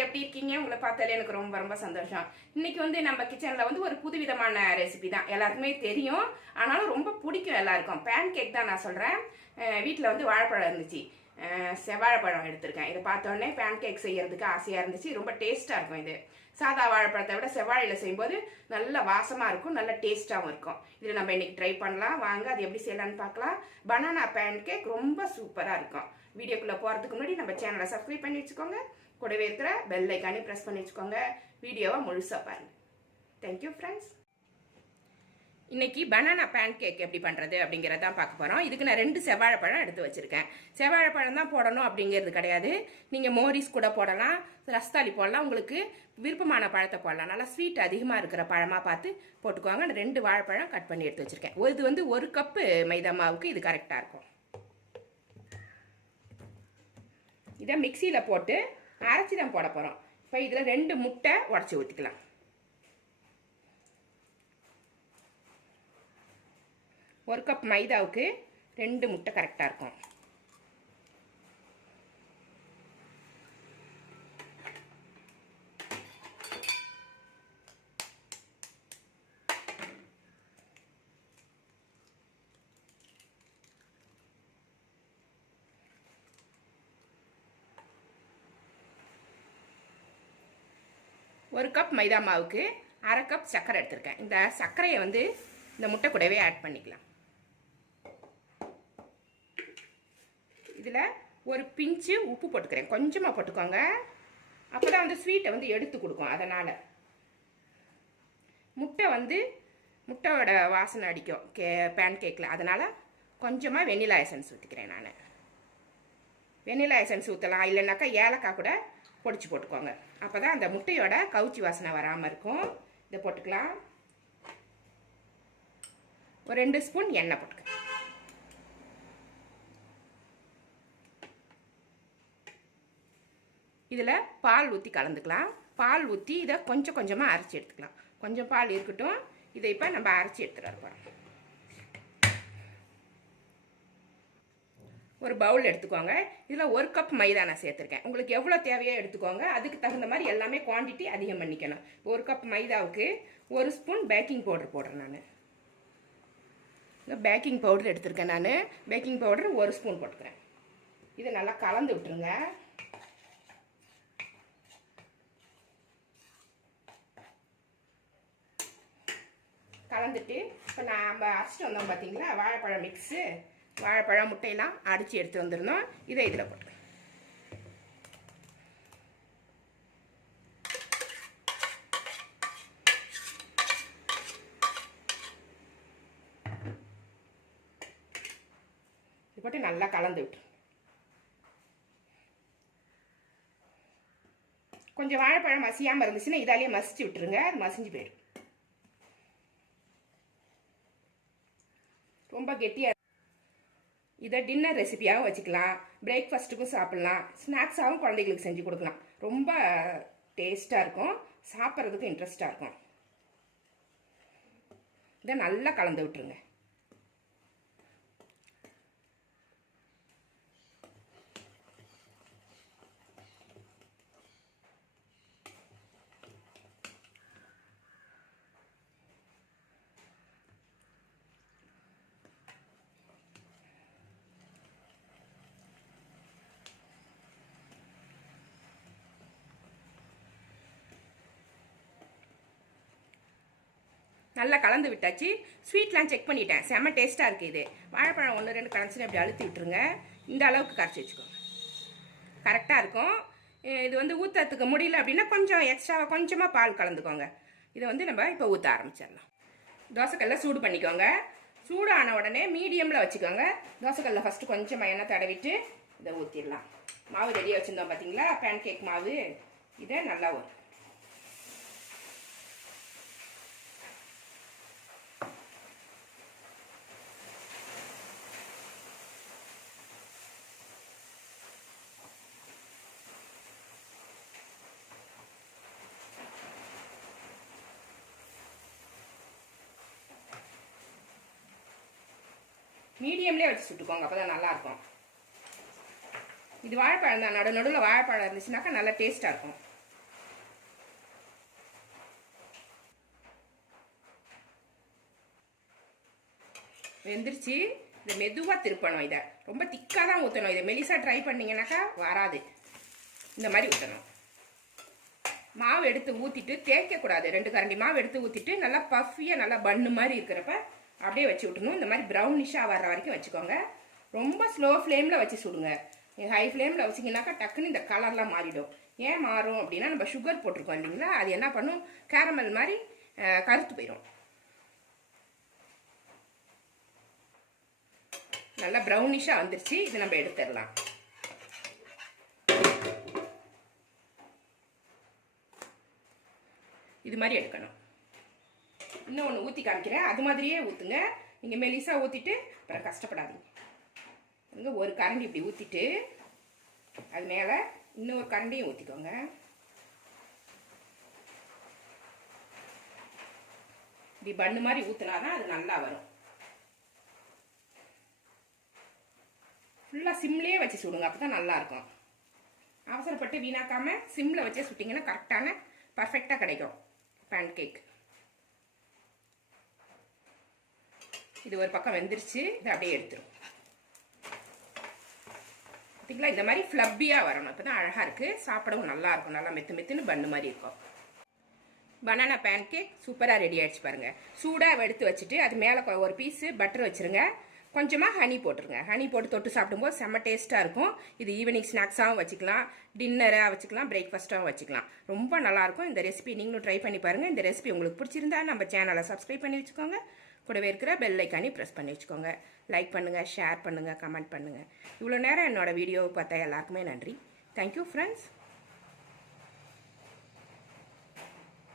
எல்லாரும் எப்படி இருக்கீங்க? உங்களை பார்த்தாலே எனக்கு ரொம்ப ரொம்ப சந்தோஷம். இன்னைக்கு வந்து நம்ம கிச்சனில் வந்து ஒரு புதுவிதமான ரெசிபி தான். எல்லாருக்குமே தெரியும். ஆனாலும் ரொம்ப பிடிக்கும் எல்லாருக்கும். பேன் கேக் தான் நான் சொல்கிறேன் வீட்டில் வந்து வாழைப்பழம் இருந்துச்சு. செவ்வாழைப்பழம் எடுத்திருக்கேன். இதை பார்த்தோன்னே பேன் கேக் செய்யறதுக்கு ஆசையாக இருந்துச்சு. ரொம்ப டேஸ்ட்டாக இருக்கும் இது. சாதா வாழைப்பழத்தை விட செவ்வாழையில் செய்யும்போது நல்ல வாசமாக இருக்கும். நல்ல டேஸ்ட்டாகவும் இருக்கும். இதில் நம்ம இன்றைக்கி ட்ரை பண்ணலாம். வாங்க அது எப்படி செய்யலான்னு பார்க்கலாம். பனானா பேன் கேக் ரொம்ப சூப்பராக இருக்கும். வீடியோக்குள்ளே போகிறதுக்கு முன்னாடி நம்ம சேனலை சப்ஸ்கிரைப் பண்ணி வச்சுக்கோங்க. கூடவே இருக்கிற பெல் ஐக்கானே ப்ரெஸ் பண்ணி வச்சுக்கோங்க. வீடியோவை முழுசாக பாருங்கள் தேங்க்யூ ஃப்ரெண்ட்ஸ் இன்றைக்கி பனானா பேன் கேக் எப்படி பண்ணுறது அப்படிங்கிறத தான் பார்க்க போகிறோம் இதுக்கு நான் ரெண்டு செவ்வாழைப்பழம் எடுத்து வச்சுருக்கேன். செவ்வாழைப்பழம் தான் போடணும் அப்படிங்கிறது கிடையாது. நீங்கள் மோரிஸ் கூட போடலாம். ரஸ்தாளி போடலாம். உங்களுக்கு விருப்பமான பழத்தை போடலாம். நல்லா ஸ்வீட் அதிகமாக இருக்கிற பழமாக பார்த்து போட்டுக்கோங்க. நான் ரெண்டு வாழைப்பழம் கட் பண்ணி எடுத்து வச்சுருக்கேன். இது வந்து ஒரு கப்பு மைதா மாவுக்கு இது கரெக்டாக இருக்கும். இதை மிக்சியில் போட்டு அரைச்சி தான் போட போகிறோம் இப்போ இதில் ரெண்டு முட்டை உடச்சி ஊற்றிக்கலாம் ஒரு கப் மைதாவுக்கு ரெண்டு முட்டை கரெக்டாக இருக்கும். ஒரு கப் மைதா மாவுக்கு அரை கப் சர்க்கரை எடுத்திருக்கேன். இந்த சர்க்கரையை வந்து இந்த முட்டை கூடவே ஆட் பண்ணிக்கலாம். இதில் ஒரு பிஞ்சு உப்பு போட்டுக்கிறேன். கொஞ்சமாக போட்டுக்கோங்க. அப்போ தான் வந்து ஸ்வீட்டை வந்து எடுத்து கொடுக்கும் அதனால். முட்டை வந்து முட்டையோட வாசனை அடிக்கும். கே பேன் கேக்கில் அதனால் கொஞ்சமாக வெண்ணிலா எசன்ஸ் ஊற்றிக்கிறேன் நான். வெண்ணிலா எசன்ஸ் ஊற்றலாம் இல்லைனாக்கா ஏலக்காய் கூட பொடிச்சு போட்டுக்கோங்க. அப்போ தான் அந்த முட்டையோட கவுச்சி வாசனை வராமல் இருக்கும். இதை போட்டுக்கலாம். ஒரு ரெண்டு ஸ்பூன் எண்ணெய் போட்டுக்க. இதில் பால் ஊற்றி கலந்துக்கலாம். பால் ஊற்றி இதை கொஞ்சம் கொஞ்சமாக அரைச்சி எடுத்துக்கலாம். கொஞ்சம் பால் இருக்கட்டும். இதை இப்போ நம்ம அரைச்சி எடுத்துகிட்டு இருப்போம் ஒரு பவுல் எடுத்துக்கோங்க. இதில் ஒரு கப் மைதா நான் சேர்த்துருக்கேன். உங்களுக்கு எவ்வளோ தேவையோ எடுத்துக்கோங்க. அதுக்கு தகுந்த மாதிரி எல்லாமே குவான்டிட்டி அதிகம் பண்ணிக்கணும். ஒரு கப் மைதாவுக்கு ஒரு ஸ்பூன் பேக்கிங் பவுடர் போடுறேன் நான். இந்த பேக்கிங் பவுடர் எடுத்திருக்கேன் நான். பேக்கிங் பவுடர் ஒரு ஸ்பூன் போட்டுக்கிறேன். இதை நல்லா கலந்து விட்டுருங்க. கலந்துட்டு இப்போ நம்ம அரைச்சிட்டு வந்தோம் பார்த்தீங்களா? வாழைப்பழம் மிக்ஸு வாழைப்பழம் முட்டையெல்லாம் அடித்து எடுத்து வந்துருந்தோம். இதை இதில் போட்டு. இது போட்டு நல்லா கலந்து விட்டு. கொஞ்சம் வாழைப்பழம் மசியாமல் இருந்துச்சுன்னா இதாலேயே மசிச்சு விட்டுருங்க. அது மசிஞ்சு போயிடும். ரொம்ப கெட்டியாக இதை டின்னர் ரெசிபியாகவும் வச்சுக்கலாம். பிரேக்ஃபாஸ்ட்டுக்கும் சாப்பிட்லாம். ஸ்நாக்ஸாகவும் குழந்தைகளுக்கு செஞ்சு கொடுக்கலாம். ரொம்ப டேஸ்ட்டாக இருக்கும். சாப்பிட்றதுக்கும் இன்ட்ரெஸ்ட்டாக இருக்கும். இதை நல்லா கலந்து விட்டுருங்க. நல்லா கலந்து விட்டாச்சு. ஸ்வீட்லாம் செக் பண்ணிட்டேன். செம்ம டேஸ்ட்டாக இருக்குது இது. வாழைப்பழம் ஒன்று ரெண்டு கலந்துச்சுன்னு அப்படி அழுத்தி விட்டுருங்க. இந்த அளவுக்கு கரைச்சி வச்சுக்கோங்க. கரெக்டாக இருக்கும். இது வந்து ஊற்றுறதுக்கு முடியல அப்படின்னா கொஞ்சம் எக்ஸ்ட்ரா கொஞ்சமாக பால் கலந்துக்கோங்க. இதை வந்து நம்ம இப்போ ஊற்ற ஆரம்பிச்சிடலாம். தோசைக்கல்ல சூடு பண்ணிக்கோங்க. சூடான உடனே மீடியமில் வச்சுக்கோங்க. தோசைக்கல்ல ஃபஸ்ட்டு கொஞ்சமாக எண்ணெய் தடவிட்டு இதை ஊற்றிடலாம் மாவு ரெடியாக வச்சுருந்தோம் பார்த்தீங்களா பேன் கேக் மாவு. இதை நல்லா வரும் மீடியம்லேயே வச்சு சுட்டுக்கோங்க அப்போ தான் நல்லாயிருக்கும். இது வாழைப்பழம் தான். நடு நடுவில் வாழைப்பழம் இருந்துச்சுனாக்கா நல்லா டேஸ்ட்டாக இருக்கும். வெந்துருச்சு. இந்த மெதுவாக திருப்பணும் இதை. ரொம்ப திக்காக தான் ஊற்றணும் இதை மெலிசாக ட்ரை பண்ணிங்கனாக்கா வராது. இந்த மாதிரி ஊற்றணும் மாவு எடுத்து ஊற்றிட்டு தேய்க்கக்கூடாது. ரெண்டு கரண்டி மாவு எடுத்து ஊற்றிட்டு நல்லா பஃபியாக நல்லா பண்ணு மாதிரி இருக்கிறப்ப அப்படியே வச்சு விட்டுணும் இந்த மாதிரி ப்ரௌனிஷாக வர்ற வரைக்கும் வச்சுக்கோங்க. ரொம்ப ஸ்லோ ஃப்ளேமில் வச்சு சுடுங்க. ஹை ஃப்ளேமில் வச்சிங்கனாக்கா டக்குன்னு இந்த கலர்லாம் மாறிடும். ஏன் மாறும் அப்படின்னா நம்ம சுகர் போட்டிருக்கோம் இல்லைங்களா? அது என்ன பண்ணும்? கேரமல் மாதிரி கருத்து போயிடும் நல்லா ப்ரௌனிஷாக வந்துருச்சு. இது நம்ம எடுத்துடலாம். இது மாதிரி எடுக்கணும். இன்னும் ஒன்று ஊற்றி காமிக்கிறேன். அது மாதிரியே ஊற்றுங்க நீங்கள் மெலிசாக ஊற்றிட்டு அப்புறம் கஷ்டப்படாதீங்க. இங்கே ஒரு கரண்டி இப்படி ஊற்றிட்டு அது மேலே இன்னொரு கரண்டியும் ஊற்றிக்கோங்க இப்படி பண்ணு மாதிரி ஊற்றினா தான் அது நல்லா வரும். ஃபுல்லாக சிம்லேயே வச்சு சுடுங்க அப்போ தான் நல்லாயிருக்கும் அவசரப்பட்டு வீணாக்காமல் சிம்மில் வச்சே சுட்டிங்கன்னா கரெக்டான பர்ஃபெக்டாக கிடைக்கும். பேன் கேக் இது ஒரு பக்கம் வெந்துருச்சு இது அப்படியே எடுத்துரும். பார்த்தீங்களா இந்த மாதிரி ஃப்ளப்பியாக வரணும். இப்போ தான் அழகாக இருக்குது சாப்பிடவும் நல்லாயிருக்கும் நல்லா மெத்து மெத்துன்னு பண்ணு மாதிரி இருக்கும். பனானா பேன் கேக் சூப்பராக ரெடி ஆயிடுச்சு பாருங்கள் சூடாக எடுத்து வச்சுட்டு அது மேலே ஒரு பீஸு பட்டர் வச்சுருங்க. கொஞ்சமாக ஹனி போட்டுருங்க. ஹனி போட்டு தொட்டு சாப்பிடும்போது செம்ம டேஸ்ட்டாக இருக்கும். இது ஈவினிங் ஸ்நாக்ஸாகவும் வச்சுக்கலாம். டின்னராக வச்சுக்கலாம். பிரேக்ஃபாஸ்ட்டாகவும் வச்சுக்கலாம். ரொம்ப நல்லாயிருக்கும். இந்த ரெசிபி நீங்களும் ட்ரை பண்ணி பாருங்கள் இந்த ரெசிபி உங்களுக்கு பிடிச்சிருந்தா நம்ம சேனலை சப்ஸ்கிரைப் பண்ணி வச்சுக்கோங்க. கூடவே இருக்கிற பெல் ஐக்கானி ப்ரெஸ் பண்ணி வச்சுக்கோங்க. லைக் பண்ணுங்கள் ஷேர் பண்ணுங்கள் கமெண்ட் பண்ணுங்கள் இவ்வளோ நேரம் என்னோடய வீடியோவை பார்த்தா எல்லாருக்குமே நன்றி. Thank you friends